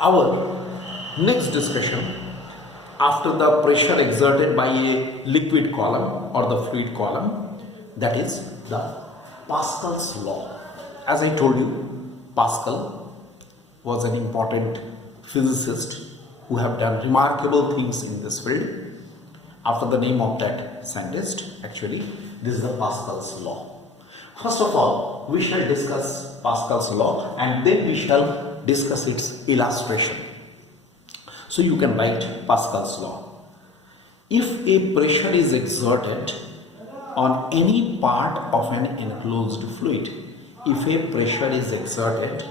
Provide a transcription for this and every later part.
Our next discussion after the pressure exerted by a liquid column or the fluid column, that is the Pascal's law. As I told you, Pascal was an important physicist who have done remarkable things in this field. After the name of that scientist, actually, this is the Pascal's law. First of all, we shall discuss Pascal's law and then we shall discuss its illustration. So you can write Pascal's law. If a pressure is exerted on any part of an enclosed fluid, if a pressure is exerted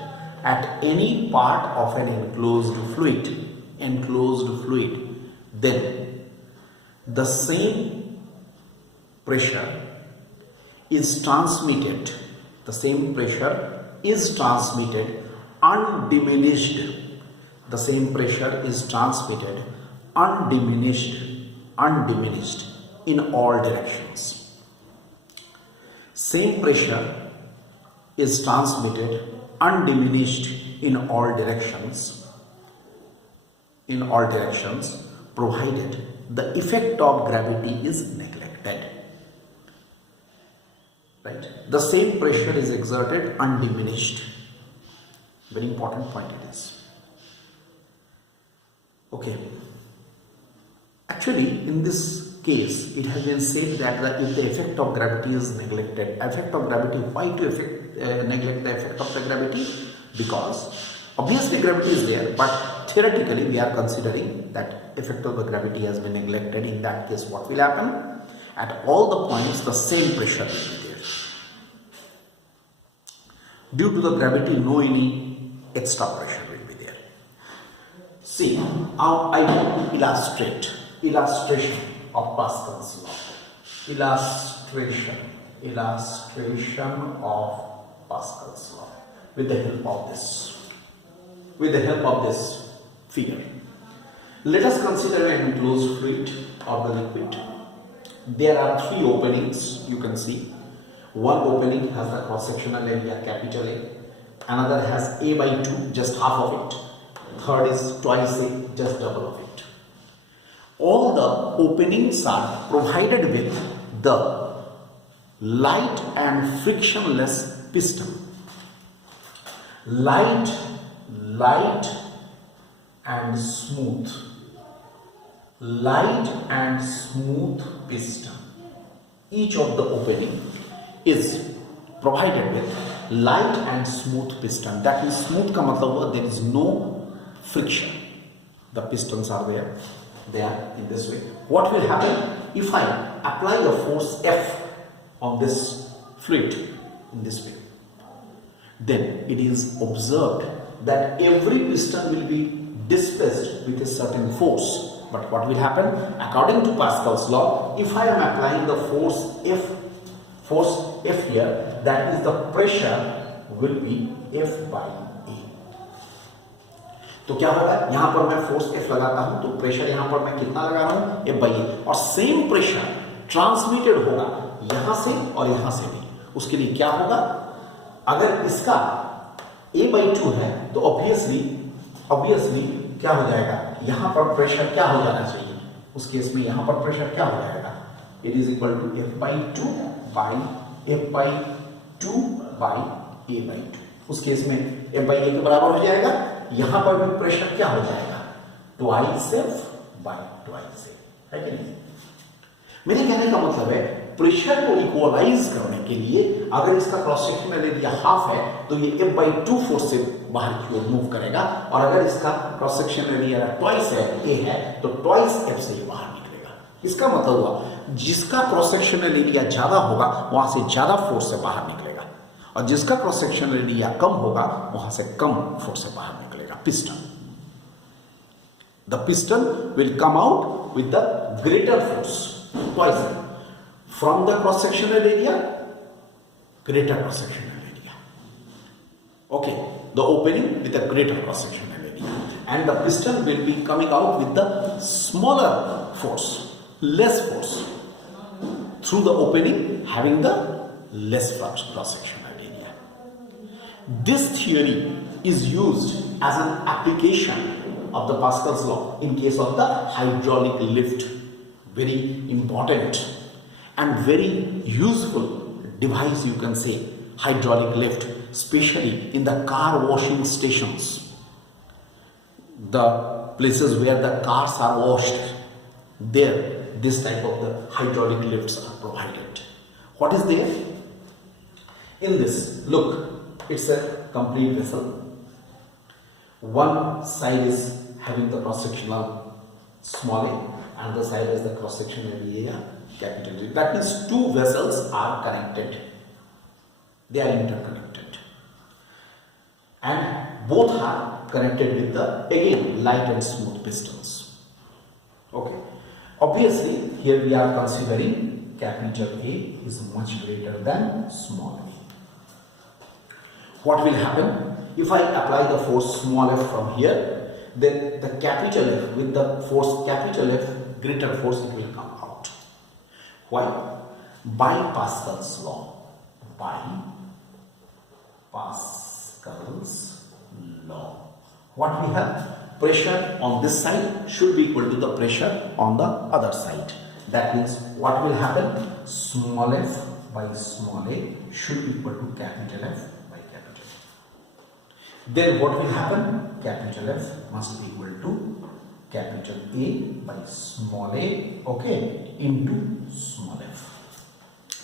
at any part of an enclosed fluid, then the same pressure is transmitted, undiminished. The same pressure is transmitted undiminished in all directions. Same pressure is transmitted undiminished in all directions, provided the effect of gravity is neglected. Right? The same pressure is exerted undiminished. Very important point it is. Okay. Actually, in this case, it has been said that if the effect of gravity is neglected, why to neglect the effect of the gravity? Because obviously gravity is there, but theoretically we are considering that effect of the gravity has been neglected. In that case, what will happen? At all the points, the same pressure will be there. Due to the gravity, no any extra pressure will be there. See, now I want to illustration of Pascal's law. Illustration of Pascal's law with the help of this figure. Let us consider an enclosed fluid or the liquid. There are three openings, you can see. One opening has the cross-sectional area capital A, another has A by 2, just half of it, third is twice A, just double of it. All the openings are provided with the light and frictionless piston. Light and smooth piston. Each of the opening is provided with light and smooth piston. That is, smooth ka matlab there is no friction. The pistons are there. They are in this way. What will happen if I apply a force F on this fluid in this way? Then it is observed that every piston will be displaced with a certain force. But what will happen? According to Pascal's law, if I am applying the force F here, that is the pressure will be F by A. तो क्या होगा? यहां पर मैं force F लगाता हूं तो pressure यहां पर मैं कितना लगा रहा हूं? F by A. और सेम प्रेशर ट्रांसमिटेड होगा यहां से और यहां से भी. उसके लिए क्या होगा? अगर इसका A by 2 है तो ऑब्वियसली क्या हो जाएगा? यहां पर प्रेशर क्या हो जाना चाहिए? उस केस में यहां पर प्रेशर क्या हो जाएगा? It is equal to F by 2 by A by A by 2. उस केस में F by A के बराबर हो जाएगा. यहां पर भी प्रेशर क्या हो जाएगा? Twice F by twice A. है कि नहीं? मेरे कहने का मतलब है प्रेशर को इक्वलाइज करने के लिए अगर इसका क्रॉस सेक्शनल एरिया हाफ है तो ये F by 2 फोर्स से बाहर की ओर मूव करेगा, और अगर इसका क्रॉस सेक्शनल एरिया ट्वाइस है A है तो ट्वाइस F से ये बाहर निकलेगा. इसका मतलब हुआ जिसका क्रॉस सेक्शनल एरिया ज्यादा होगा वहां से ज्यादा फोर्स से बाहर निकलेगा, और जिसका क्रॉस सेक्शनल एरिया कम होगा वहां से कम फोर्स से बाहर निकलेगा. Piston, the piston will come out with the greater force twice from the cross sectional area, greater cross sectional area. Okay, the opening with a greater cross sectional area, and the piston will be coming out with the smaller force, less force, through the opening having the less cross sectional area. This theory is used as an application of the Pascal's law in case of the hydraulic lift. Very important and very useful device, you can say, hydraulic lift, especially in the car washing stations, the places where the cars are washed. There, this type of the hydraulic lifts are provided. What is there in this? Look, it's a complete vessel. One side is having the cross-sectional small a, and the side is the cross-sectional area capital A. That means two vessels are connected. They are interconnected, and both are connected with the, again, light and smooth pistons. Okay. Obviously, here we are considering capital A is much greater than small a. What will happen? If I apply the force small f from here, then the capital F with the force capital F, greater force, it will come out. Why? By Pascal's law. By Pascal's law. What we have? Pressure on this side should be equal to the pressure on the other side. That means what will happen? Small f by small a should be equal to capital F by capital A. Then what will happen? Capital F must be equal to capital A by small a, okay, into small f.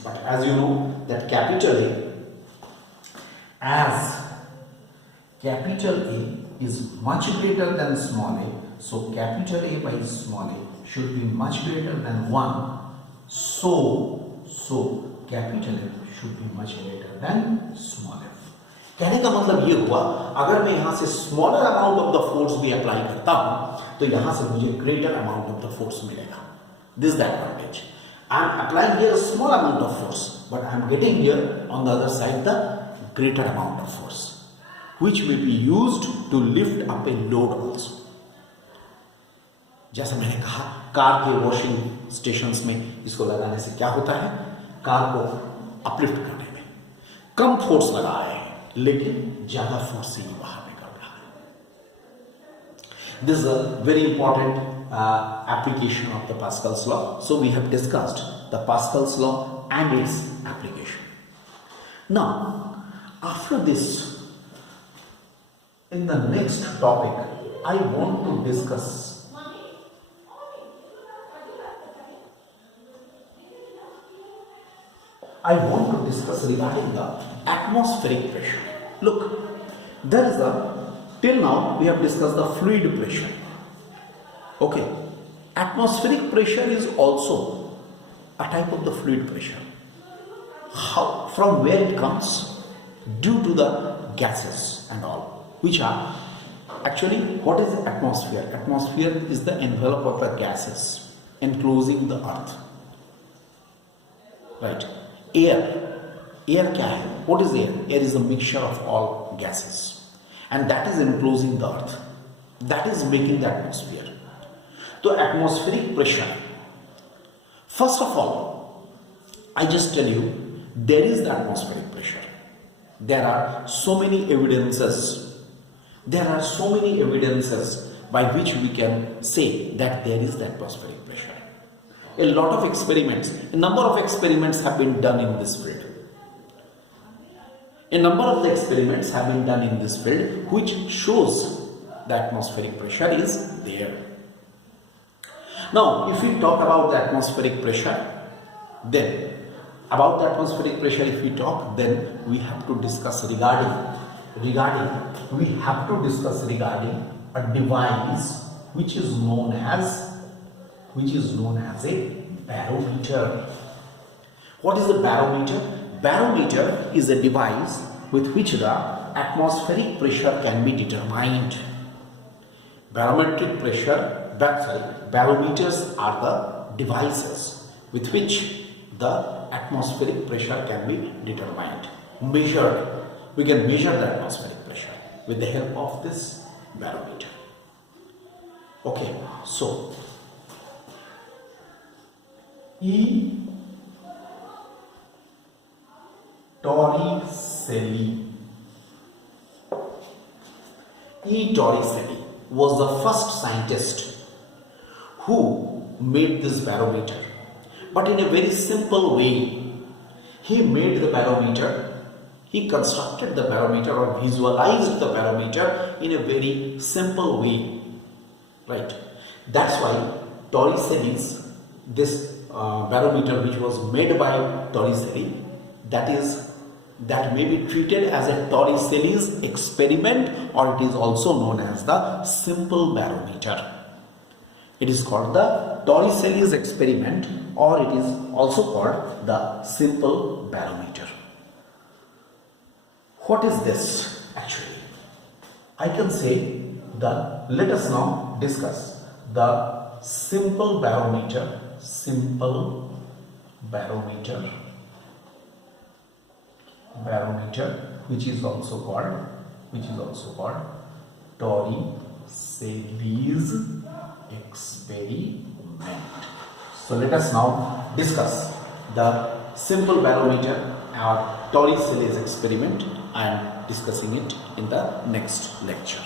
But as you know that capital A, as capital A is much greater than small a, so capital A by small a should be much greater than 1, so capital F should be much greater than small f. कहने का मतलब ये हुआ, अगर मैं यहाँ से smaller amount of the force भी अप्लाई करता हूँ तो यहाँ से मुझे greater amount of the force मिलेगा. This the advantage. I am applying here small amount of force, but I am getting here on the other side the greater amount of force, which may be used to lift up a load also. जैसा मैंने कहा, car के washing stations में इसको लगाने से क्या होता है? कार को अपलिफ्ट करने में कम फोर्स लगा रहे हैं, लेकिन ज्यादा फोर्स से बाहर निकल रहा है. This is a very important application of the Pascal's law. So we have discussed the Pascal's law and its application. Now, after this, in the next topic, I want to discuss regarding the atmospheric pressure. Look, there is till now we have discussed the fluid pressure. Okay, atmospheric pressure is also a type of the fluid pressure. How, from where it comes? Due to the gases and all, which are actually, what is the atmosphere? Atmosphere is the envelope of the gases enclosing the earth, right? Air क्या है? What is air? Air is a mixture of all gases, and that is enclosing the earth. That is making the atmosphere. So atmospheric pressure, first of all, I just tell you, there is the atmospheric pressure. There are so many evidences by which we can say that there is the atmospheric pressure. A lot of experiments, a number of experiments have been done in this field. A number of the experiments have been done in this field which shows the atmospheric pressure is there. Now, if we talk about the atmospheric pressure, then about the atmospheric pressure, if we talk, then we have to discuss regarding a device which is known as a barometer. What is a barometer? Barometer is a device with which the atmospheric pressure can be determined. Barometers are the devices with which the atmospheric pressure can be determined, measured. We can measure the atmospheric pressure with the help of this barometer. Okay, so E. Torricelli E. Torricelli was the first scientist who made this barometer, but in a very simple way. He made the barometer, he constructed the barometer or visualized the barometer in a very simple way, right? That's why Torricelli's this barometer, which was made by Torricelli, that may be treated as a Torricelli's experiment, or it is also known as the simple barometer. It is called the Torricelli's experiment, or it is also called the simple barometer. What is this actually? I can say let us now discuss the simple barometer, which is also called Torricelli's experiment. So let us now discuss the simple barometer or Torricelli's experiment. I am discussing it in the next lecture.